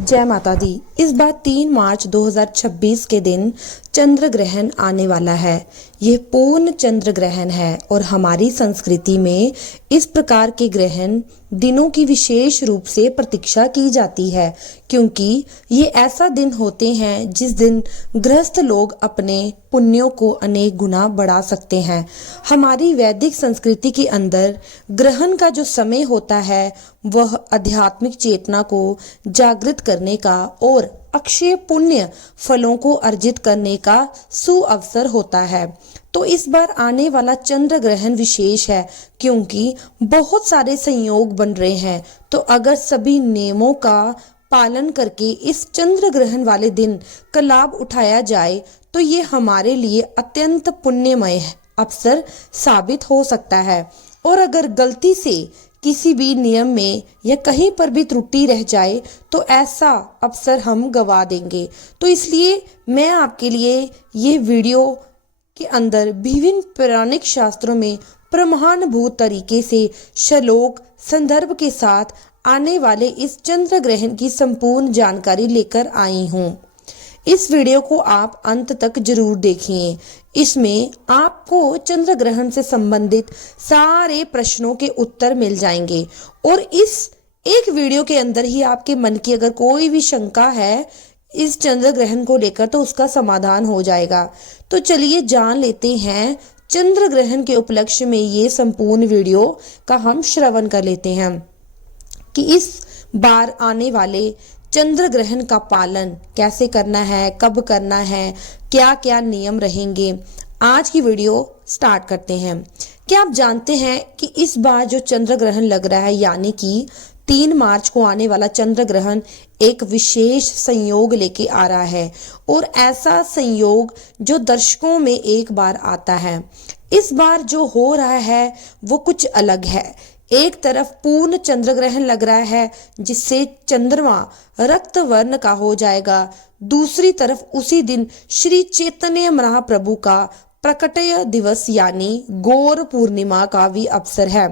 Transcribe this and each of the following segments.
जय माता दी। इस बार 3 मार्च 2026 के दिन चंद्र ग्रहण आने वाला है। यह पूर्ण चंद्र ग्रहण है और हमारी संस्कृति में इस प्रकार के ग्रहण दिनों की विशेष रूप से प्रतीक्षा की जाती है, क्योंकि ये ऐसा दिन होते हैं जिस दिन गृहस्थ लोग अपने पुण्यों को अनेक गुना बढ़ा सकते हैं। हमारी वैदिक संस्कृति के अंदर ग्रहण का जो समय होता है वह आध्यात्मिक चेतना को जागृत करने का और अक्षय पुण्य फलों को अर्जित करने का सुअवसर होता है। तो इस बार आने वाला चंद्र ग्रहण विशेष है क्योंकि बहुत सारे संयोग बन रहे हैं। तो अगर सभी नियमों का पालन करके इस चंद्र ग्रहण वाले दिन का लाभ उठाया जाए तो ये हमारे लिए अत्यंत पुण्यमय अवसर साबित हो सकता है। और अगर गलती से किसी भी नियम में या कहीं पर भी त्रुटि रह जाए तो ऐसा अवसर हम गवा देंगे। तो इसलिए मैं आपके लिए ये वीडियो के अंदर विभिन्न पौराणिक शास्त्रों में प्रमाणभूत तरीके से श्लोक संदर्भ के साथ आने वाले इस चंद्र ग्रहण की संपूर्ण जानकारी लेकर आई हूँ। इस वीडियो को आप अंत तक जरूर देखिए। इसमें आपको चंद्र ग्रहण से संबंधित सारे प्रश्नों के उत्तर मिल जाएंगे और इस एक वीडियो के अंदर ही आपके मन की अगर कोई भी शंका है इस चंद्र ग्रहण को लेकर तो उसका समाधान हो जाएगा। तो चलिए जान लेते हैं चंद्र ग्रहण के उपलक्ष्य में ये संपूर्ण वीडियो का हम श्रवण कर लेते हैं कि इस बार आने वाले चंद्र ग्रहण का पालन कैसे करना है, कब करना है, क्या क्या नियम रहेंगे। आज की वीडियो स्टार्ट करते हैं। क्या आप जानते हैं कि इस बार जो चंद्र ग्रहण लग रहा है यानी कि 3 मार्च को आने वाला चंद्र ग्रहण एक विशेष संयोग लेके आ रहा है और ऐसा संयोग जो दशकों में एक बार आता है। इस बार जो हो रहा है वो कुछ अलग है। एक तरफ पूर्ण चंद्र ग्रहण लग रहा है जिससे चंद्रमा रक्त वर्ण का हो जाएगा। दूसरी तरफ उसी दिन श्री चैतन्य महाप्रभु का प्रकटय दिवस यानी गौर पूर्णिमा का भी अवसर है।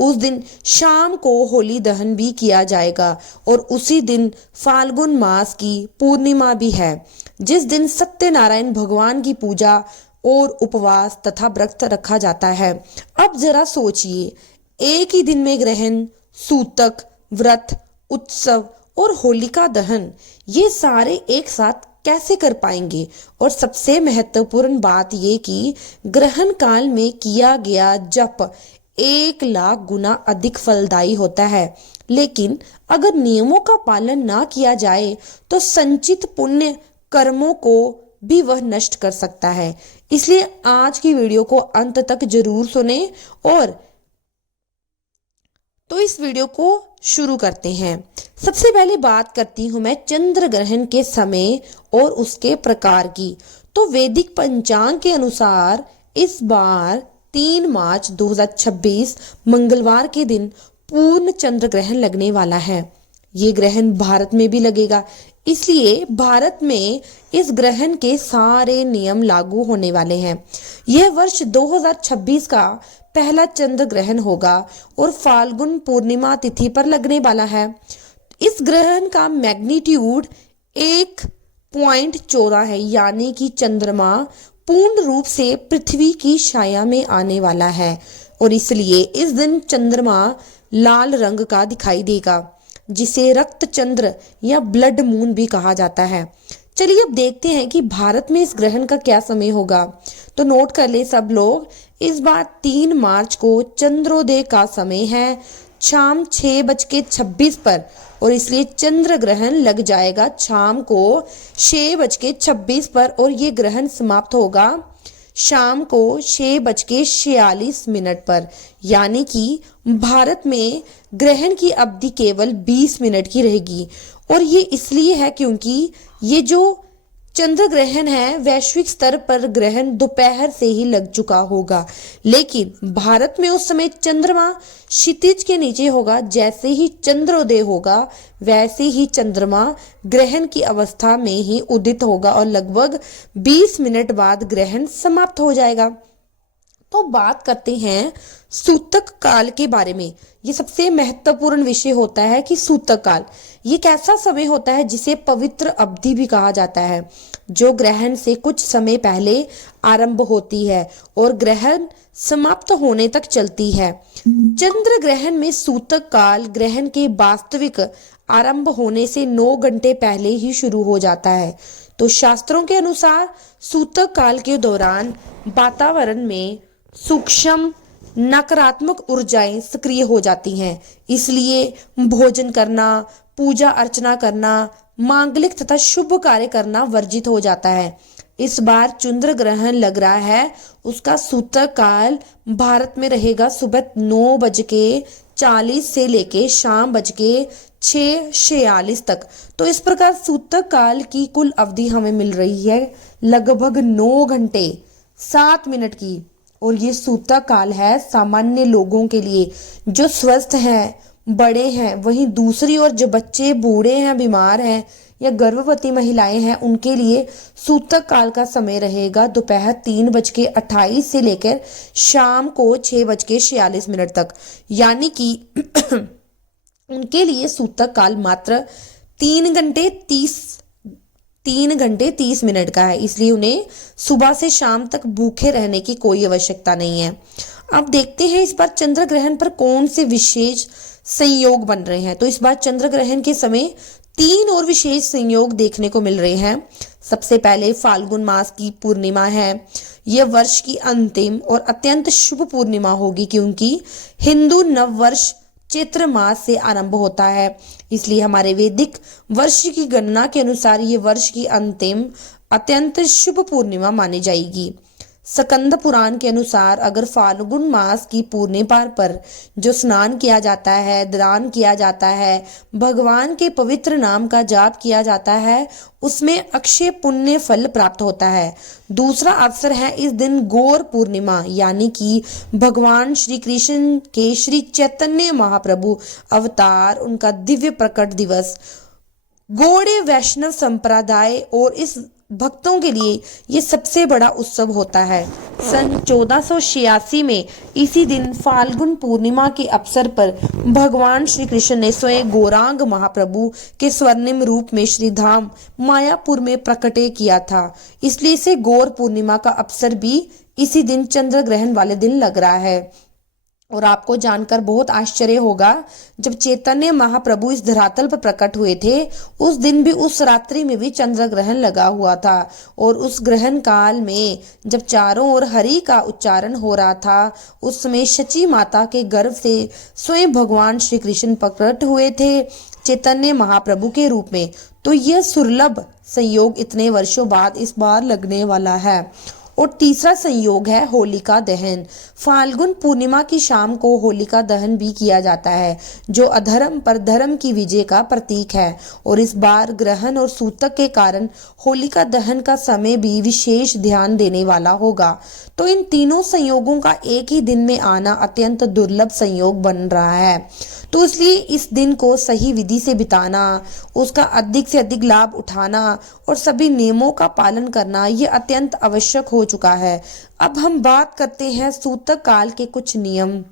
उस दिन शाम को होली दहन भी किया जाएगा और उसी दिन फाल्गुन मास की पूर्णिमा भी है जिस दिन सत्यनारायण भगवान की पूजा और उपवास तथा व्रत रखा जाता है। अब जरा सोचिए, एक ही दिन में ग्रहण, सूतक, व्रत, उत्सव और होलिका दहन ये सारे एक साथ कैसे कर पाएंगे। और सबसे महत्वपूर्ण बात ये कि ग्रहण काल में किया गया जप 1 लाख गुना अधिक फलदायी होता है, लेकिन अगर नियमों का पालन ना किया जाए तो संचित पुण्य कर्मों को भी वह नष्ट कर सकता है। इसलिए आज की वीडियो को अंत तक जरूर सुने। और तो इस वीडियो को शुरू करते हैं। सबसे पहले बात करती हूँ मैं चंद्र ग्रहण के समय और उसके प्रकार की। तो वैदिक पंचांग के अनुसार इस बार 3 मार्च 2026 मंगलवार के दिन पूर्ण चंद्र ग्रहण लगने वाला है। ये ग्रहण भारत में भी लगेगा, इसलिए भारत में इस ग्रहण के सारे नियम लागू होने वाले हैं। यह वर्ष 2026 का पहला चंद्र ग्रहण होगा और फाल्गुन पूर्णिमा तिथि पर लगने वाला है। इस ग्रहण का मैग्नीट्यूड 1.14 है यानी कि चंद्रमा पूर्ण रूप से पृथ्वी की छाया में आने वाला है और इसलिए इस दिन चंद्रमा लाल रंग का दिखाई देगा जिसे रक्त चंद्र या ब्लड मून भी कहा जाता है। चलिए अब देखते हैं कि भारत में इस ग्रहण का क्या समय होगा। तो नोट कर ले सब लोग, इस बार 3 मार्च को चंद्रोदय का समय है शाम 6:26 पर और इसलिए चंद्र ग्रहण लग जाएगा शाम को 6:26 पर और ये ग्रहण समाप्त होगा शाम को 6:46 पर। यानी कि भारत में ग्रहण की अवधि केवल 20 मिनट की रहेगी और ये इसलिए है क्योंकि ये जो चंद्र ग्रहण है वैश्विक स्तर पर ग्रहण दोपहर से ही लग चुका होगा, लेकिन भारत में उस समय चंद्रमा क्षितिज के नीचे होगा। जैसे ही चंद्रोदय होगा वैसे ही चंद्रमा ग्रहण की अवस्था में ही उदित होगा और लगभग 20 मिनट बाद ग्रहण समाप्त हो जाएगा। तो बात करते हैं सूतक काल के बारे में। ये सबसे महत्वपूर्ण विषय होता है कि सूतक काल ये एक ऐसा समय होता है जिसे पवित्र अवधि भी कहा जाता है, जो ग्रहण से कुछ समय पहले आरंभ होती है और ग्रहण समाप्त होने तक चलती है। चंद्र ग्रहण में सूतक काल ग्रहण के वास्तविक आरंभ होने से 9 घंटे पहले ही शुरू हो जाता है। तो शास्त्रों के अनुसार सूतक काल के दौरान वातावरण में सूक्ष्म नकारात्मक ऊर्जाएं सक्रिय हो जाती हैं, इसलिए भोजन करना, पूजा अर्चना करना, मांगलिक तथा शुभ कार्य करना वर्जित हो जाता है। इस बार चंद्र ग्रहण लग रहा है, उसका सूतक काल भारत में रहेगा सुबह 9:40 से लेके शाम 6:46 तक। तो इस प्रकार सूतक काल की कुल अवधि हमें मिल रही है लगभग 9 घंटे 7 मिनट की। और ये सूतक काल है सामान्य लोगों के लिए जो स्वस्थ हैं, बड़े हैं। वहीं दूसरी ओर जो बच्चे, बूढ़े हैं, बीमार हैं या गर्भवती महिलाएं हैं, उनके लिए सूतक काल का समय रहेगा दोपहर 3:28 से लेकर शाम को 6:46 तक। यानी कि उनके लिए सूतक काल मात्र 3 घंटे 30 मिनट का है, इसलिए उन्हें सुबह से शाम तक भूखे रहने की कोई आवश्यकता नहीं है। अब देखते हैं इस बार चंद्र ग्रहण पर कौन से विशेष संयोग बन रहे हैं। तो इस बार चंद्र ग्रहण के समय 3 और विशेष संयोग देखने को मिल रहे हैं। सबसे पहले फाल्गुन मास की पूर्णिमा है। यह वर्ष की अंतिम और अत्यंत शुभ पूर्णिमा होगी, क्योंकि हिंदू नववर्ष चैत्र मास से आरंभ होता है, इसलिए हमारे वैदिक वर्ष की गणना के अनुसार ये वर्ष की अंतिम अत्यंत शुभ पूर्णिमा मानी जाएगी। स्कंद पुराण के अनुसार अगर फाल्गुन मास की पूर्णिमा पर जो स्नान किया जाता है, दान किया जाता है, भगवान के पवित्र नाम का जाप किया जाता है, उसमें अक्षय पुण्य फल प्राप्त होता है। दूसरा अवसर है इस दिन गौर पूर्णिमा, यानी कि भगवान श्री कृष्ण के श्री चैतन्य महाप्रभु अवतार, उनका दिव्य प्रकट दिवस। गौड़ीय वैष्णव संप्रदाय और इस भक्तों के लिए ये सबसे बड़ा उत्सव होता है। सन 1486 में इसी दिन फाल्गुन पूर्णिमा के अवसर पर भगवान श्री कृष्ण ने स्वयं गौरांग महाप्रभु के स्वर्णिम रूप में श्री धाम मायापुर में प्रकटे किया था, इसलिए इसे गौर पूर्णिमा का अवसर भी इसी दिन चंद्र ग्रहण वाले दिन लग रहा है। और आपको जानकर बहुत आश्चर्य होगा, जब चैतन्य महाप्रभु इस धरातल पर प्रकट हुए थे, उस दिन भी उस रात्रि में भी चंद्र ग्रहण लगा हुआ था। और उस ग्रहण काल में जब चारों ओर हरि का उच्चारण हो रहा था, उस समय शची माता के गर्भ से स्वयं भगवान श्री कृष्ण प्रकट हुए थे चैतन्य महाप्रभु के रूप में। तो यह सुलभ संयोग इतने वर्षों बाद इस बार लगने वाला है। और तीसरा संयोग है होलिका दहन। फाल्गुन पूर्णिमा की शाम को होलिका दहन भी किया जाता है, जो अधर्म पर धर्म की विजय का प्रतीक है। और इस बार ग्रहण और सूतक के कारण होलिका दहन का समय भी विशेष ध्यान देने वाला होगा। तो इन तीनों संयोगों का एक ही दिन में आना अत्यंत दुर्लभ संयोग बन रहा है। तो इसलिए इस दिन को सही विधि से बिताना, उसका अधिक से अधिक लाभ उठाना और सभी नियमों का पालन करना ये अत्यंत आवश्यक हो चुका है। अब हम बात करते हैं सूतक काल के कुछ नियम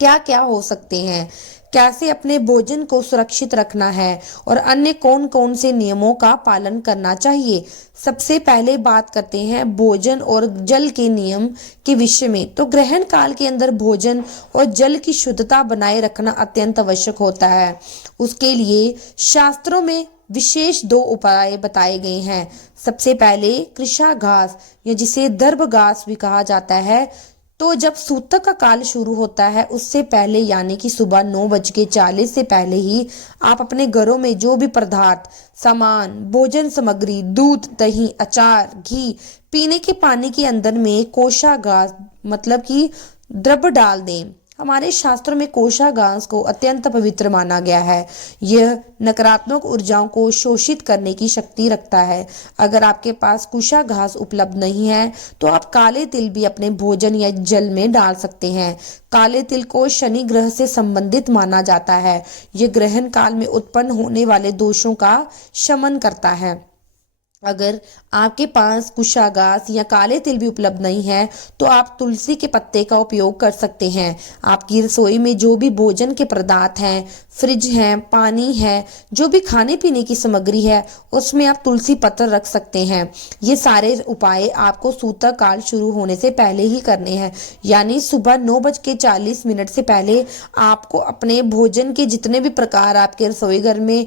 क्या क्या हो सकते हैं, कैसे अपने भोजन को सुरक्षित रखना है और अन्य कौन कौन से नियमों का पालन करना चाहिए। सबसे पहले बात करते हैं भोजन और जल के नियम के विषय में। तो ग्रहण काल के अंदर भोजन और जल की शुद्धता बनाए रखना अत्यंत आवश्यक होता है। उसके लिए शास्त्रों में विशेष 2 उपाय बताए गए हैं। सबसे पहले कृषा घास, या जिसे दर्भ घास भी कहा जाता है, तो जब सूतक का काल शुरू होता है उससे पहले, यानी कि सुबह 9:40 से पहले ही आप अपने घरों में जो भी पदार्थ, सामान, भोजन सामग्री, दूध, दही, अचार, घी, पीने के पानी के अंदर में कोशा घास मतलब कि द्रव डाल दें। हमारे शास्त्रों में कोशा घास को अत्यंत पवित्र माना गया है। यह नकारात्मक ऊर्जाओं को शोषित करने की शक्ति रखता है। अगर आपके पास कोशा घास उपलब्ध नहीं है तो आप काले तिल भी अपने भोजन या जल में डाल सकते हैं। काले तिल को शनि ग्रह से संबंधित माना जाता है। यह ग्रहण काल में उत्पन्न होने वाले दोषों का शमन करता है। अगर आपके पास कुशागास या काले तिल भी उपलब्ध नहीं है तो आप तुलसी के पत्ते का उपयोग कर सकते हैं। आपकी रसोई में जो भी भोजन के पदार्थ हैं, फ्रिज है, पानी है, जो भी खाने पीने की सामग्री है, उसमें आप तुलसी पत्र रख सकते हैं। ये सारे उपाय आपको सूतक काल शुरू होने से पहले ही करने हैं, यानी सुबह 9:40 से पहले आपको अपने भोजन के जितने भी प्रकार आपके रसोई घर में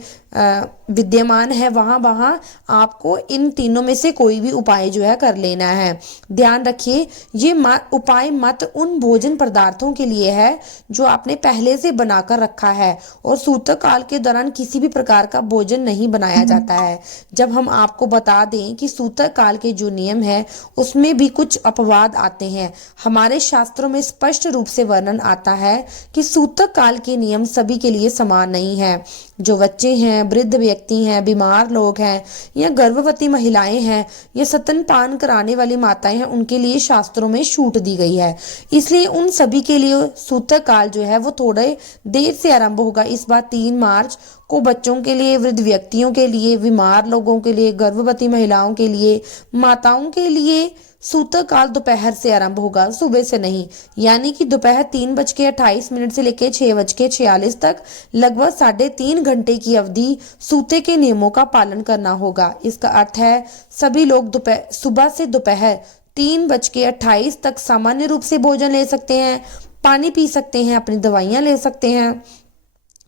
विद्यमान है वहां आपको इन तीनों में से कोई भी उपाय जो है कर लेना है। ध्यान रखिए, ये उपाय मत उन भोजन पदार्थों के लिए है जो आपने पहले से बनाकर रखा है, और सूतक काल के दौरान किसी भी प्रकार का भोजन नहीं बनाया जाता है। जब हम आपको बता दें कि सूतक काल के जो नियम है उसमें भी कुछ अपवाद आते हैं। हमारे शास्त्रों में स्पष्ट रूप से वर्णन आता है कि सूतक काल के नियम सभी के लिए समान नहीं है। जो बच्चे हैं, वृद्ध व्यक्ति हैं, बीमार लोग हैं, या गर्भवती महिलाएं हैं, या स्तनपान कराने वाली माताएं हैं, उनके लिए शास्त्रों में छूट दी गई है। इसलिए उन सभी के लिए सूतक काल जो है वो थोड़े देर से आरंभ होगा। इस बार 3 मार्च को बच्चों के लिए, वृद्ध व्यक्तियों के लिए, बीमार लोगों के लिए, गर्भवती महिलाओं के लिए, माताओं के लिए सूतक काल दोपहर से आरंभ होगा, सुबह से नहीं। यानी कि दोपहर 3:28 से लेकर 6:46 तक लगभग 3.5 घंटे की अवधि सूते के नियमों का पालन करना होगा। इसका अर्थ है सभी लोग सुबह से दोपहर 3:28 तक सामान्य रूप से भोजन ले सकते हैं, पानी पी सकते हैं, अपनी दवाइयां ले सकते हैं।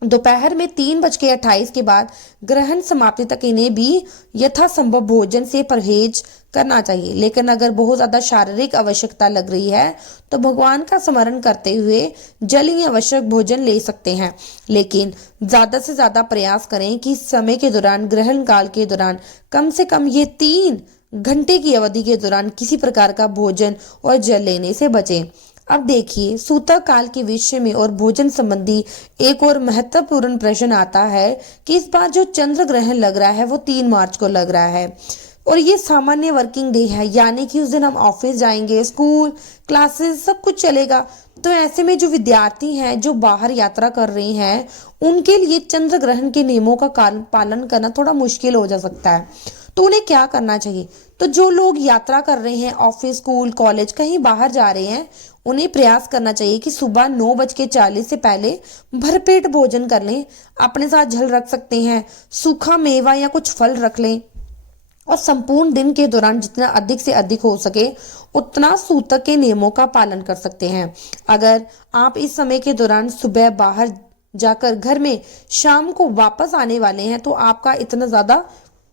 दोपहर में 3:28 के बाद ग्रहण समाप्ति तक इन्हें भी यथासंभव भोजन से परहेज करना चाहिए। लेकिन अगर बहुत ज्यादा शारीरिक आवश्यकता लग रही है तो भगवान का स्मरण करते हुए जल ही आवश्यक भोजन ले सकते हैं। लेकिन ज्यादा से ज्यादा प्रयास करें कि समय के दौरान, ग्रहण काल के दौरान कम से कम ये 3 घंटे की अवधि के दौरान किसी प्रकार का भोजन और जल लेने से बचें। अब देखिए, सूतक काल के विषय में और भोजन संबंधी एक और महत्वपूर्ण प्रश्न आता है कि इस बार जो चंद्र ग्रहण लग रहा है वो 3 मार्च को लग रहा है, और ये सामान्य वर्किंग डे है, यानी कि उस दिन हम ऑफिस जाएंगे, स्कूल, क्लासेस सब कुछ चलेगा। तो ऐसे में जो विद्यार्थी हैं जो बाहर यात्रा कर रहे हैं उनके लिए चंद्र ग्रहण के नियमों का पालन करना थोड़ा मुश्किल हो जा सकता है। तो उन्हें क्या करना चाहिए? तो जो लोग यात्रा कर रहे हैं, ऑफिस, स्कूल, कॉलेज, कहीं बाहर जा रहे हैं, उन्हें प्रयास करना चाहिए कि सुबह 9:40 से पहले भरपेट भोजन कर लें। अपने साथ जल रख सकते हैं, सूखा मेवा या कुछ फल रख लें, और संपूर्ण दिन के दौरान जितना अधिक से अधिक हो सके उतना सूतक के नियमों का पालन कर सकते हैं। अगर आप इस समय के दौरान सुबह बाहर जाकर घर में शाम को वापस आने वाले हैं तो आपका इतना ज्यादा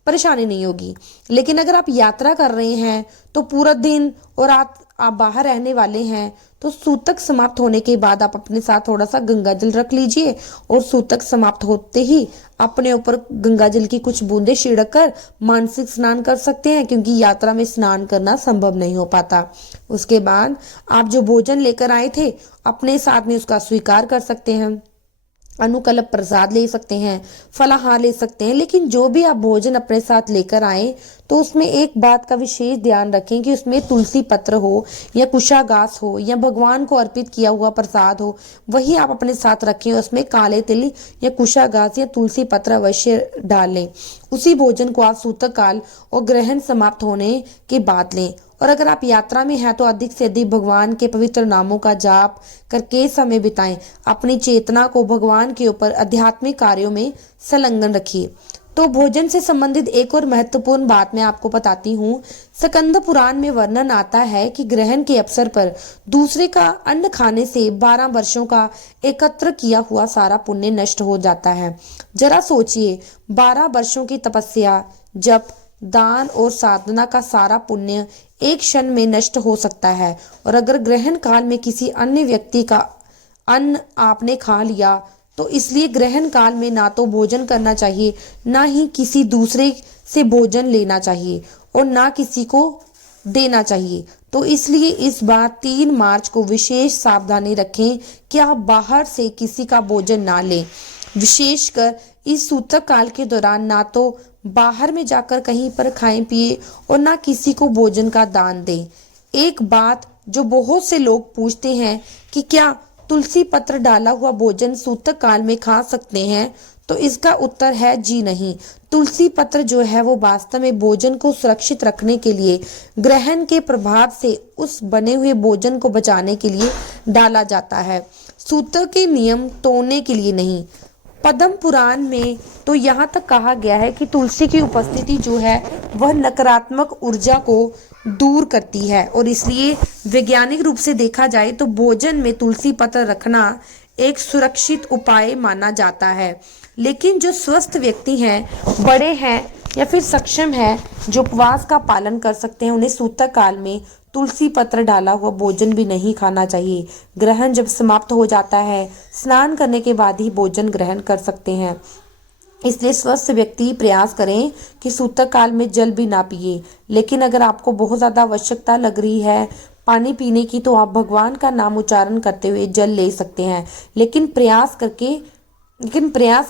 परेशानी नहीं होगी। लेकिन अगर आप यात्रा कर रहे हैं तो पूरा दिन और आप बाहर रहने वाले हैं तो सूतक समाप्त होने के बाद आप अपने साथ थोड़ा सा गंगा जल रख लीजिए, और सूतक समाप्त होते ही अपने ऊपर गंगा जल की कुछ बूंदें छिड़क कर मानसिक स्नान कर सकते हैं, क्योंकि यात्रा में स्नान करना संभव नहीं हो पाता। उसके बाद आप जो भोजन लेकर आए थे अपने साथ में उसका स्वीकार कर सकते हैं, अनुकल्प प्रसाद ले सकते हैं, फलाहार ले सकते हैं। लेकिन जो भी आप भोजन अपने साथ लेकर आए तो उसमें एक बात का विशेष ध्यान रखें कि उसमें तुलसी पत्र हो या कुशागास हो या भगवान को अर्पित किया हुआ प्रसाद हो, वही आप अपने साथ रखें। उसमें काले तिल या कुशागास या तुलसी पत्र अवश्य डाल लें। उसी भोजन को आप सूतक काल और ग्रहण समाप्त होने के बाद लें। और अगर आप यात्रा में हैं तो अधिक से अधिक भगवान के पवित्र नामों का जाप करके समय बिताएं। अपनी चेतना को भगवान के ऊपर आध्यात्मिक कार्यों में संलग्न रखिए। तो भोजन से संबंधित एक और महत्वपूर्ण बात मैं आपको बताती हूँ। स्कंद पुराण में वर्णन आता है कि ग्रहण के अवसर पर दूसरे का अन्न खाने से 12 वर्षों का एकत्र किया हुआ सारा पुण्य नष्ट हो जाता है। जरा सोचिए, 12 वर्षों की तपस्या, जप, दान और साधना का सारा पुण्य एक क्षण में नष्ट हो सकता है। और अगर ग्रहण काल में किसी अन्य व्यक्ति का अन्न आपने खा लिया तो इसलिए ग्रहण काल में ना तो भोजन करना चाहिए, ना ही किसी दूसरे से भोजन लेना चाहिए, और ना किसी को देना चाहिए। तो इसलिए इस बार 3 मार्च को विशेष सावधानी रखें कि आप बाहर से किसी का भोजन ना लें। विशेषकर इस सूतक काल के दौरान ना तो बाहर में जाकर कहीं पर खाएं पिए और ना किसी को भोजन का दान दें। एक बात जो बहुत से लोग पूछते हैं कि क्या तुलसी पत्र डाला हुआ भोजन सूतक काल में खा सकते हैं, तो इसका उत्तर है जी नहीं। तुलसी पत्र जो है वो वास्तव में भोजन को सुरक्षित रखने के लिए, ग्रहण के प्रभाव से उस बने हुए भोजन को बचाने के लिए डाला जाता है, सूत्र के नियम तोड़ने के लिए नहीं। पद्म पुराण में तो यहाँ तक कहा गया है कि तुलसी की उपस्थिति जो है वह नकारात्मक ऊर्जा को दूर करती है, और इसलिए वैज्ञानिक रूप से देखा जाए तो भोजन में तुलसी पत्र रखना एक सुरक्षित उपाय माना जाता है। लेकिन जो स्वस्थ व्यक्ति हैं, बड़े हैं या फिर सक्षम हैं, जो उपवास का पालन कर सकते हैं, उन्हें सूतक काल में तुलसी पत्र डाला हुआ भोजन भी नहीं खाना चाहिए। ग्रहण जब समाप्त हो जाता है, स्नान करने के बाद ही भोजन ग्रहण कर सकते हैं। इसलिए स्वस्थ व्यक्ति प्रयास करें कि सूतक काल में जल भी ना पिए। लेकिन अगर आपको बहुत ज़्यादा आवश्यकता लग रही है पानी पीने की, तो आप भगवान का नाम उच्चारण करते हुए जल ले सकते हैं, लेकिन प्रयास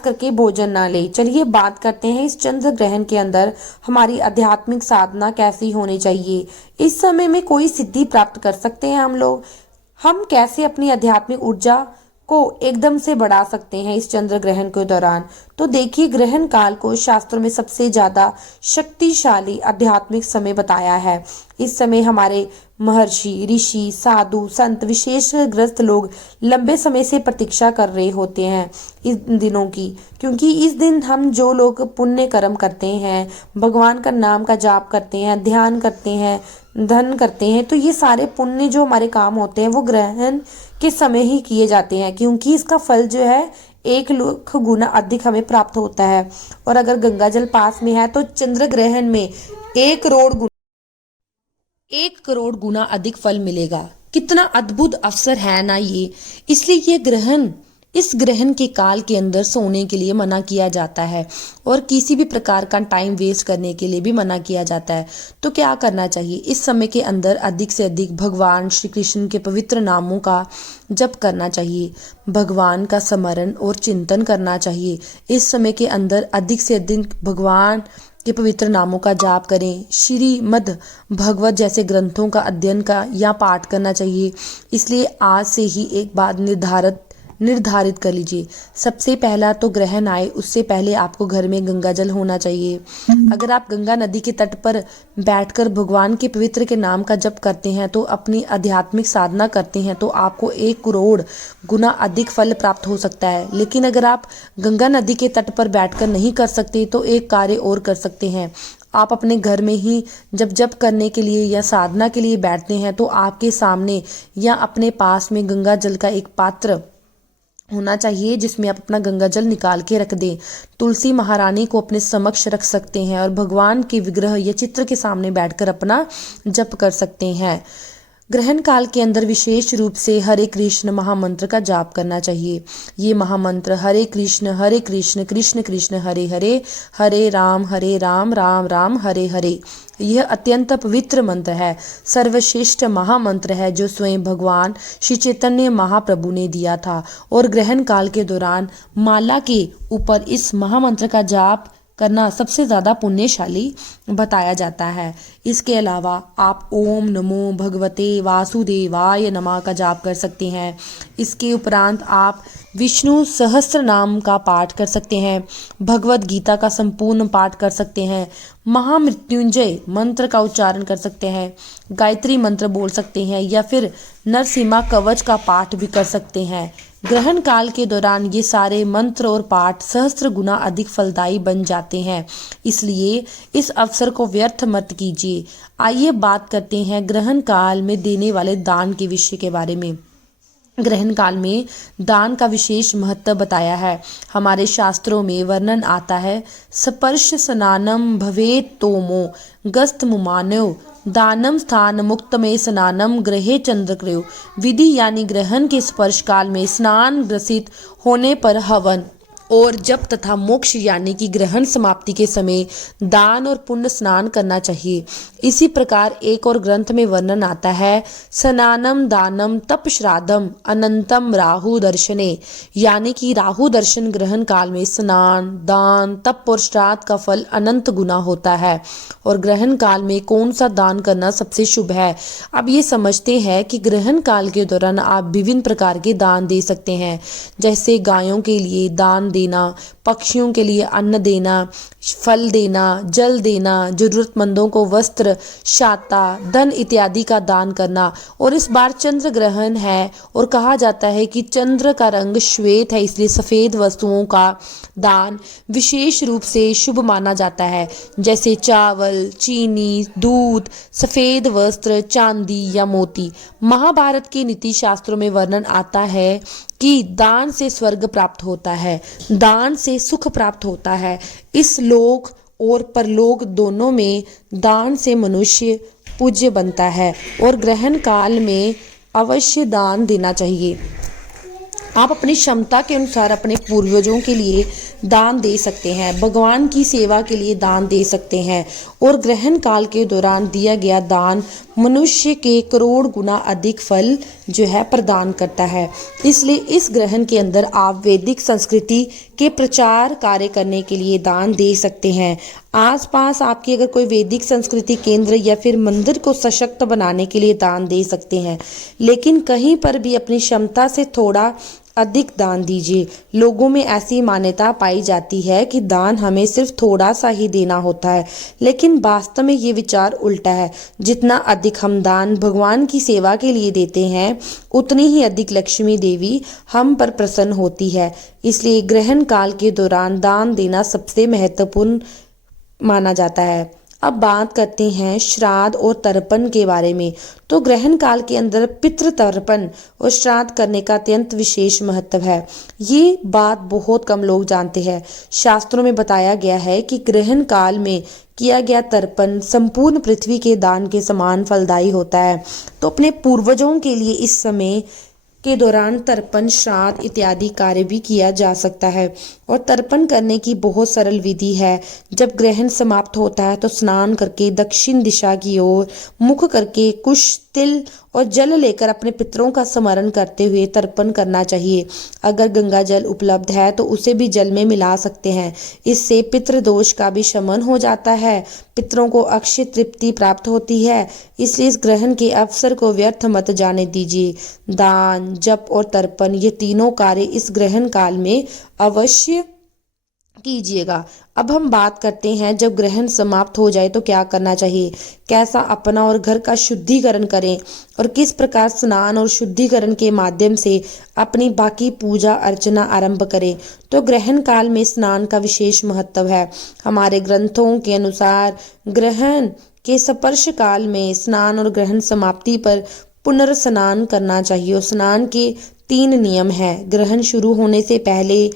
करके भोजन ना ले। चलिए बात करते हैं इस चंद्र ग्रहण के अंदर हमारी आध्यात्मिक साधना कैसी होनी चाहिए। इस समय में कोई सिद्धि प्राप्त कर सकते हैं हम कैसे अपनी आध्यात्मिक ऊर्जा को एकदम से बढ़ा सकते हैं इस चंद्र ग्रहण के दौरान। तो देखिए, ग्रहण काल को शास्त्रों में सबसे ज्यादा शक्तिशाली आध्यात्मिक समय बताया है। इस समय हमारे महर्षि, ऋषि, साधु, संत, विशेषग्रस्त लोग लंबे समय से प्रतीक्षा कर रहे होते हैं इस दिनों की, क्योंकि इस दिन हम जो लोग पुण्य कर्म करते हैं, भगवान का नाम का जाप करते हैं, ध्यान करते हैं, धन करते हैं, तो ये सारे पुण्य जो हमारे काम होते हैं वो ग्रहण के समय ही किए जाते हैं, क्योंकि इसका फल जो है 1 लाख गुना अधिक हमें प्राप्त होता है। और अगर गंगा जल पास में है तो चंद्र ग्रहण में 1 करोड़ गुना अधिक फल मिलेगा। कितना अद्भुत अवसर है ना ये। इसलिए इस ग्रहण के काल के अंदर सोने के लिए मना किया जाता है और किसी भी प्रकार का टाइम वेस्ट करने के लिए भी मना किया जाता है। तो क्या करना चाहिए? इस समय के अंदर अधिक से अधिक भगवान श्री कृष्ण के पवित्र नामों का जप करना चाहिए, भगवान का स्मरण और चिंतन करना चाहिए। इस समय के अंदर अधिक से अधिक भगवान के पवित्र नामों का जाप करें। श्रीमद् भगवत जैसे ग्रंथों का अध्ययन का या पाठ करना चाहिए। इसलिए आज से ही एक बात निर्धारित कर लीजिए। सबसे पहला तो ग्रहण आए उससे पहले आपको घर में गंगा जल होना चाहिए। अगर आप गंगा नदी के तट पर बैठकर भगवान के पवित्र के नाम का जप करते हैं, तो अपनी आध्यात्मिक साधना करते हैं, तो आपको 1 करोड़ गुना अधिक फल प्राप्त हो सकता है। लेकिन अगर आप गंगा नदी के तट पर बैठकर नहीं कर सकते तो एक कार्य और कर सकते हैं। आप अपने घर में ही जब जप करने के लिए या साधना के लिए बैठते हैं, तो आपके सामने या अपने पास में गंगा जल का एक पात्र होना चाहिए जिसमें आप अपना गंगा जल निकाल के रख दें। तुलसी महारानी को अपने समक्ष रख सकते हैं और भगवान के विग्रह या चित्र के सामने बैठकर अपना जप कर सकते हैं। ग्रहण काल के अंदर विशेष रूप से हरे कृष्ण महामंत्र का जाप करना चाहिए। ये महामंत्र हरे कृष्ण कृष्ण कृष्ण हरे हरे, हरे राम राम राम हरे हरे, यह अत्यंत पवित्र मंत्र है, सर्वश्रेष्ठ महामंत्र है जो स्वयं भगवान श्री चैतन्य महाप्रभु ने दिया था। और ग्रहण काल के दौरान माला के ऊपर इस महामंत्र का जाप करना सबसे ज़्यादा पुण्यशाली बताया जाता है। इसके अलावा आप ओम नमो भगवते वासुदेवाय नमः का जाप कर सकते हैं। इसके उपरांत आप विष्णु सहस्त्र नाम का पाठ कर सकते हैं, भगवत गीता का संपूर्ण पाठ कर सकते हैं, महामृत्युंजय मंत्र का उच्चारण कर सकते हैं, गायत्री मंत्र बोल सकते हैं या फिर नरसिम्हा कवच का पाठ भी कर सकते हैं। ग्रहण काल के दौरान ये सारे मंत्र और पाठ सहस्त्र गुना अधिक फलदायी बन जाते हैं, इसलिए इस अवसर को व्यर्थ मत कीजिए। आइए बात करते हैं ग्रहण काल में देने वाले दान के विषय के बारे में। ग्रहण काल में दान का विशेष महत्व बताया है। हमारे शास्त्रों में वर्णन आता है, स्पर्श स्नानम भवेत तोमो गस्त मुमान्यो दानम स्थान मुक्त में स्नानम ग्रहे चंद्रक्रयो विधि, यानी ग्रहण के स्पर्श काल में स्नान ग्रसित होने पर हवन और जप तथा मोक्ष यानी कि ग्रहण समाप्ति के समय दान और पुण्य स्नान करना चाहिए। इसी प्रकार एक और ग्रंथ में वर्णन आता है, स्नानम दानम तप श्राद्धम अनंतम राहु दर्शने, यानी कि राहु दर्शन ग्रहण काल में स्नान, दान, तप और श्राद्ध का फल अनंत गुना होता है। और ग्रहण काल में कौन सा दान करना सबसे शुभ है? अब ये समझते हैं कि ग्रहण काल के दौरान आप विभिन्न प्रकार के दान दे सकते हैं, जैसे गायों के लिए दान दे देना, पक्षियों के लिए अन्न देना, फल देना, जल देना, जरूरतमंदों को वस्त्र, शाता, धन इत्यादि का दान करना। और इस बार चंद्र ग्रहण है और कहा जाता है कि चंद्र का रंग श्वेत है, इसलिए सफेद वस्तुओं का दान विशेष रूप से शुभ माना जाता है, जैसे चावल, चीनी, दूध, सफेद वस्त्र, चांदी या मोती। महाभारत के नीति शास्त्रों में वर्णन आता है कि दान से स्वर्ग प्राप्त होता है, दान से सुख प्राप्त होता है। इस लोक और परलोक दोनों में दान से मनुष्य पूज्य बनता है और ग्रहण काल में अवश्य दान देना चाहिए। आप अपनी क्षमता के अनुसार अपने पूर्वजों के लिए दान दे सकते हैं, भगवान की सेवा के लिए दान दे सकते हैं और ग्रहण काल के दौरान दिया गया दान मनुष्य के करोड़ गुना अधिक फल जो है प्रदान करता है। इसलिए इस ग्रहण के अंदर आप वैदिक संस्कृति के प्रचार कार्य करने के लिए दान दे सकते हैं। आसपास आपकी अगर कोई वैदिक संस्कृति केंद्र या फिर मंदिर को सशक्त बनाने के लिए दान दे सकते हैं, लेकिन कहीं पर भी अपनी क्षमता से थोड़ा अधिक दान दीजिए। लोगों में ऐसी मान्यता पाई जाती है कि दान हमें सिर्फ थोड़ा सा ही देना होता है, लेकिन वास्तव में ये विचार उल्टा है। जितना अधिक हम दान भगवान की सेवा के लिए देते हैं, उतनी ही अधिक लक्ष्मी देवी हम पर प्रसन्न होती है। इसलिए ग्रहण काल के दौरान दान देना सबसे महत्वपूर्ण माना जाता है। अब बात करते हैं श्राद्ध और तर्पण के बारे में। तो ग्रहण काल के अंदर पितृ तर्पण और श्राद्ध करने का अत्यंत विशेष महत्व है। ये बात बहुत कम लोग जानते हैं। शास्त्रों में बताया गया है कि ग्रहण काल में किया गया तर्पण संपूर्ण पृथ्वी के दान के समान फलदायी होता है। तो अपने पूर्वजों के लिए इस समय के दौरान तर्पण, श्राद्ध इत्यादि कार्य भी किया जा सकता है। और तर्पण करने की बहुत सरल विधि है। जब ग्रहण समाप्त होता है तो स्नान करके दक्षिण दिशा की ओर मुख करके कुछ तिल और जल लेकर अपने पितरों का स्मरण करते हुए तर्पण करना चाहिए। अगर गंगा जल उपलब्ध है तो उसे भी जल में मिला सकते हैं। इससे पितृ दोष का भी शमन हो जाता है, पितरों को अक्षय तृप्ति प्राप्त होती है। इसलिए इस ग्रहण के अवसर को व्यर्थ मत जाने दीजिए। दान, जप और तर्पण ये तीनों कार्य इस ग्रहण काल में अवश्य कीजिएगा। अब हम बात करते हैं जब ग्रहण समाप्त हो जाए तो क्या करना चाहिए, कैसा अपना और घर का शुद्धिकरण करें और किस प्रकार स्नान और शुद्धिकरण के माध्यम से अपनी बाकी पूजा अर्चना आरंभ करें। तो ग्रहण काल में स्नान का विशेष महत्व है। हमारे ग्रंथों के अनुसार ग्रहण के स्पर्श काल में स्नान और ग्रहण समाप्ति पर पुनर्स्नान करना चाहिए। और स्नान के 3 नियम हैं। ग्रहण शुरू होने से पहले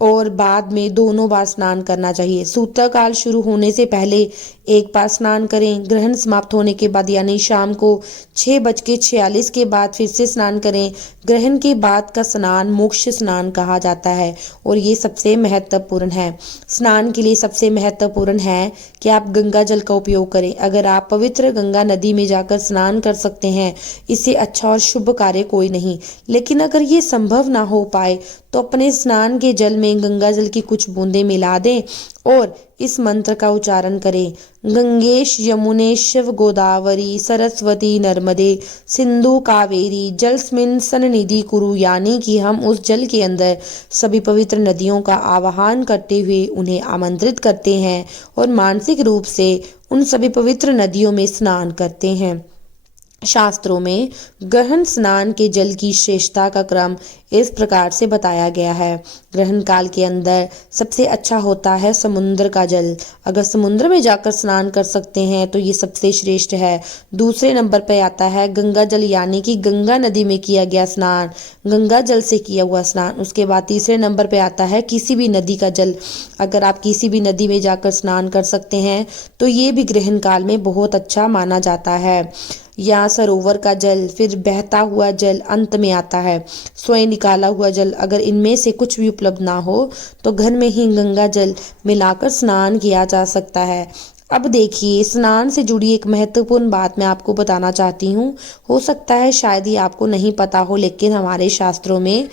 और बाद में दोनों बार स्नान करना चाहिए। सूतकाल शुरू होने से पहले एक बार स्नान करें। ग्रहण समाप्त होने के बाद यानी शाम को 6:46 के बाद फिर से स्नान करें। ग्रहण के बाद का स्नान मोक्ष स्नान कहा जाता है और ये सबसे महत्वपूर्ण है। स्नान के लिए सबसे महत्वपूर्ण है कि आप गंगा जल का उपयोग करें। अगर आप पवित्र गंगा नदी में जाकर स्नान कर सकते हैं, इससे अच्छा और शुभ कार्य कोई नहीं। लेकिन अगर ये संभव ना हो पाए तो अपने स्नान के जल में गंगा जल की कुछ बूंदें मिला दें और इस मंत्र का उच्चारण करें। गंगेश यमुने शिव गोदावरी सरस्वती नर्मदे सिंधु कावेरी जलस्मिन् सन्निधि कुरु। यानी कि हम उस जल के अंदर सभी पवित्र नदियों का आवाहन करते हुए उन्हें आमंत्रित करते हैं और मानसिक रूप से उन सभी पवित्र नदियों में स्नान करते हैं। शास्त्रों में ग्रहण स्नान के जल की श्रेष्ठता का क्रम इस प्रकार से बताया गया है। ग्रहण काल के अंदर सबसे अच्छा होता है समुद्र का जल। अगर समुद्र में जाकर स्नान कर सकते हैं तो ये सबसे श्रेष्ठ है। दूसरे नंबर पर आता है गंगा जल, यानी कि गंगा नदी में किया गया स्नान, गंगा जल से किया हुआ स्नान। उसके बाद तीसरे नंबर पर आता है किसी भी नदी का जल। अगर आप किसी भी नदी में जाकर स्नान कर सकते हैं तो ये भी ग्रहण काल में बहुत अच्छा माना जाता है। या सरोवर का जल, फिर बहता हुआ जल अंत में आता है, स्वयं निकाला हुआ जल। अगर इनमें से कुछ भी उपलब्ध ना हो तो घर में ही गंगा जल मिलाकर स्नान किया जा सकता है। अब देखिए, स्नान से जुड़ी एक महत्वपूर्ण बात मैं आपको बताना चाहती हूँ। हो सकता है शायद ही आपको नहीं पता हो, लेकिन हमारे शास्त्रों में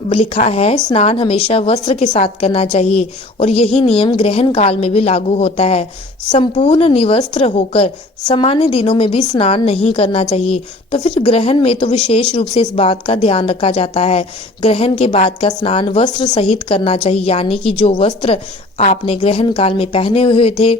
लिखा है स्नान हमेशा वस्त्र के साथ करना चाहिए और यही नियम ग्रहण काल में भी लागू होता है। संपूर्ण निवस्त्र होकर सामान्य दिनों में भी स्नान नहीं करना चाहिए। तो फिर ग्रहण में तो विशेष रूप से इस बात का ध्यान रखा जाता है। ग्रहण के बाद का स्नान वस्त्र सहित करना चाहिए, यानी कि जो वस्त्र आपने ग्रहण काल में पहने हुए थे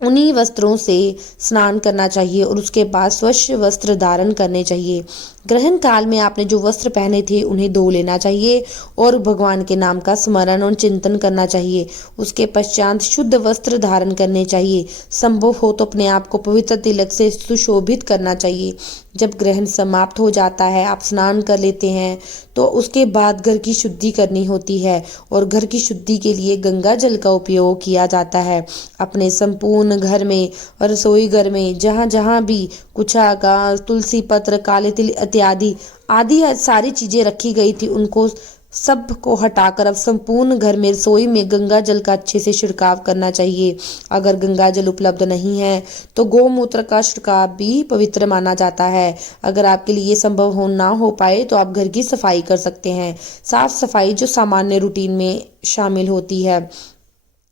उन्हीं वस्त्रों से स्नान करना चाहिए और उसके बाद स्वच्छ वस्त्र धारण करने चाहिए। ग्रहण काल में आपने जो वस्त्र पहने थे उन्हें धो लेना चाहिए और भगवान के नाम का स्मरण और चिंतन करना चाहिए। उसके पश्चात शुद्ध वस्त्र धारण करने चाहिए। संभव हो तो अपने आप को पवित्र तिलक से सुशोभित करना चाहिए। जब ग्रहण समाप्त हो जाता है, आप स्नान कर लेते हैं, तो उसके बाद घर की शुद्धि करनी होती है और घर की शुद्धि के लिए गंगा जल का उपयोग किया जाता है। अपने संपूर्ण घर में और रसोई घर में जहाँ जहाँ भी कुछा घास, तुलसी पत्र, काले तिल इत्यादि आदि सारी चीजें रखी गई थी, उनको सबको हटाकर अब संपूर्ण घर में रसोई में गंगा जल का अच्छे से छिड़काव करना चाहिए। अगर गंगा जल उपलब्ध नहीं है तो गौमूत्र का छिड़काव भी पवित्र माना जाता है। अगर आपके लिए ये संभव ना हो पाए तो आप घर की सफाई कर सकते हैं। साफ सफाई जो सामान्य रूटीन में शामिल होती है।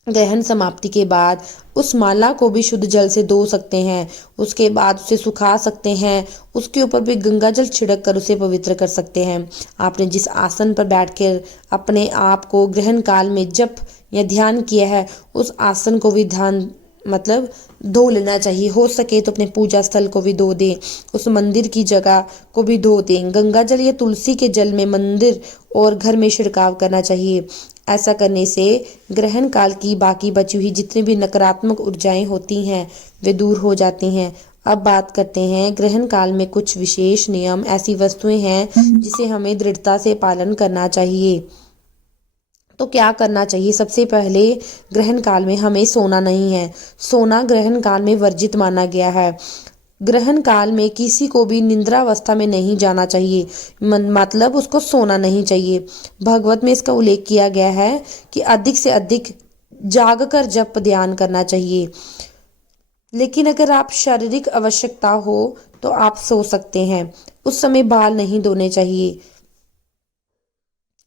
ग्रहण समाप्ति के बाद उस माला को भी शुद्ध जल से धो सकते हैं। उसके बाद उसे सुखा सकते हैं। उसके ऊपर भी गंगा जल छिड़क कर उसे पवित्र कर सकते हैं। आपने जिस आसन पर बैठकर अपने आप को ग्रहण काल में जप या ध्यान किया है, उस आसन को भी ध्यान धो लेना चाहिए। हो सके तो अपने पूजा स्थल को भी धो दें, उस मंदिर की जगह को भी धो दें। गंगा जल या तुलसी के जल में मंदिर और घर में छिड़काव करना चाहिए। ऐसा करने से ग्रहण काल की बाकी बची हुई जितनी भी नकारात्मक ऊर्जाएं होती हैं वे दूर हो जाती हैं। अब बात करते हैं ग्रहण काल में कुछ विशेष नियम, ऐसी वस्तुएं हैं जिसे हमें दृढ़ता से पालन करना चाहिए। तो क्या करना चाहिए? सबसे पहले ग्रहण काल में हमें सोना नहीं है। सोना ग्रहण काल में वर्जित माना गया है। ग्रहण काल में किसी को भी निद्रावस्था में नहीं जाना चाहिए, मतलब उसको सोना नहीं चाहिए। भगवत में इसका उल्लेख किया गया है कि अधिक से अधिक जागकर जप ध्यान करना चाहिए। लेकिन अगर आप शारीरिक आवश्यकता हो तो आप सो सकते हैं। उस समय बाल नहीं धोने चाहिए।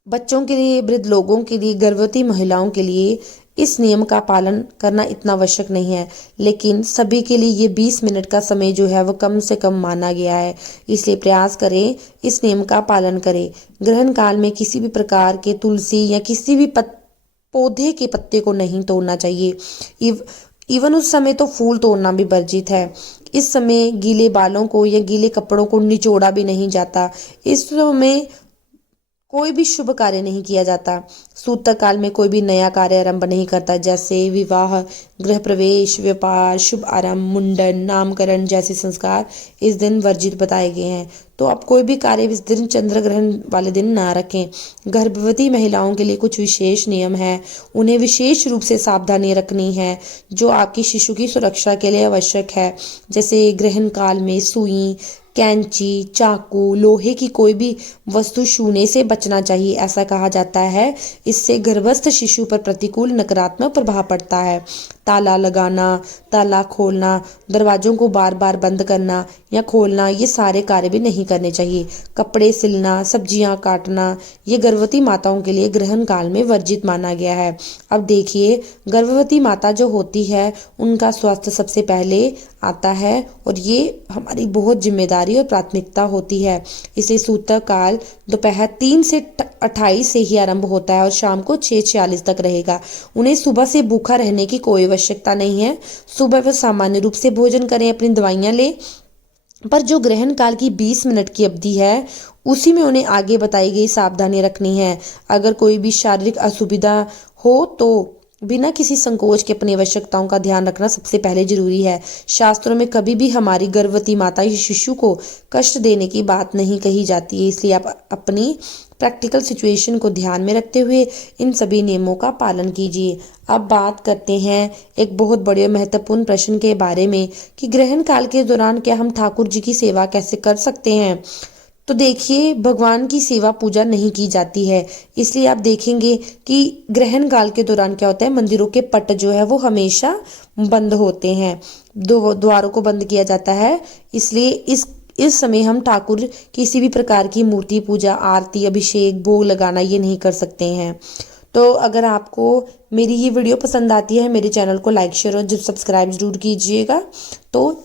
बच्चों के लिए, वृद्ध लोगों के लिए, गर्भवती महिलाओं के लिए इस नियम का पालन करना इतना आवश्यक नहीं है, लेकिन सभी के लिए ये 20 मिनट का समय जो है वो कम से कम माना गया है। इसलिए प्रयास करें, इस नियम का पालन करें। ग्रहण काल में किसी भी प्रकार के तुलसी या किसी भी पौधे के पत्ते को नहीं तोड़ना चाहिए। इवन उस समय तो फूल तोड़ना भी वर्जित है। इस समय गीले बालों को या गीले कपड़ों को निचोड़ा भी नहीं जाता। इस समय कोई भी शुभ कार्य नहीं किया जाता। सूतक काल में कोई भी नया कार्य आरंभ नहीं करता, जैसे विवाह, गृह प्रवेश, व्यापार, शुभ आरंभ, मुंडन, नामकरण जैसे संस्कार इस दिन वर्जित बताए गए हैं। तो आप कोई भी कार्य इस दिन चंद्र ग्रहण वाले दिन ना रखें। गर्भवती महिलाओं के लिए कुछ विशेष नियम है, उन्हें विशेष रूप से सावधानी रखनी है जो आपकी शिशु की सुरक्षा के लिए आवश्यक है। जैसे ग्रहण काल में सुई, कैंची, चाकू, लोहे की कोई भी वस्तु छूने से बचना चाहिए। ऐसा कहा जाता है इससे गर्भस्थ शिशु पर प्रतिकूल नकारात्मक प्रभाव पड़ता है। ताला लगाना, ताला खोलना, दरवाजों को बार बार बंद करना या खोलना, ये सारे कार्य भी नहीं करने चाहिए। कपड़े सिलना, सब्जियां काटना, ये गर्भवती माताओं के लिए ग्रहण काल में वर्जित माना गया है। अब देखिए, गर्भवती माता जो होती है उनका स्वास्थ्य सबसे पहले आता है और ये हमारी बहुत जिम्मेदारी और प्राथमिकता होती है। इसे सूतक काल दोपहर 3 से 28 से ही आरंभ होता है और शाम को 6:46 तक रहेगा। उन्हें सुबह से भूखा रहने की कोई आवश्यकता नहीं है। सुबह वे सामान्य रूप से भोजन करें, अपनी दवाइयां लें, पर जो ग्रहण काल की 20 मिनट की अवधि है उसी में उन्हें आगे बताई गई सावधानी रखनी है। अगर कोई भी शारीरिक असुविधा हो तो बिना किसी संकोच के अपनी आवश्यकताओं का ध्यान रखना सबसे पहले जरूरी है। शास्त्रों में कभी भी हमारी गर्भवती माता या शिशु को कष्ट देने की बात नहीं कही जाती है। इसलिए आप अपनी प्रैक्टिकल सिचुएशन को ध्यान में रखते हुए इन सभी नियमों का पालन कीजिए। अब बात करते हैं एक बहुत बड़े और महत्वपूर्ण प्रश्न के बारे में कि ग्रहण काल के दौरान क्या हम ठाकुर जी की सेवा कैसे कर सकते हैं। तो देखिए, भगवान की सेवा पूजा नहीं की जाती है, इसलिए आप देखेंगे कि ग्रहण काल के दौरान क्या होता है, मंदिरों के पट जो है वो हमेशा बंद होते हैं, द्वारों को बंद किया जाता है। इसलिए इस समय हम ठाकुर किसी भी प्रकार की मूर्ति पूजा, आरती, अभिषेक, भोग लगाना ये नहीं कर सकते हैं। तो अगर आपको मेरी ये वीडियो पसंद आती है, मेरे चैनल को लाइक, शेयर और जब सब्सक्राइब जरूर कीजिएगा। तो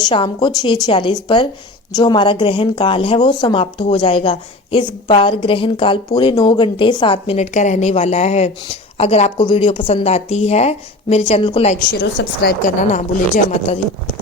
शाम को 6:46 पर जो हमारा ग्रहण काल है वो समाप्त हो जाएगा। इस बार ग्रहण काल पूरे 9 घंटे 7 मिनट का रहने वाला है। अगर आपको वीडियो पसंद आती है, मेरे चैनल को लाइक, शेयर और सब्सक्राइब करना ना भूलें। जय माता दी।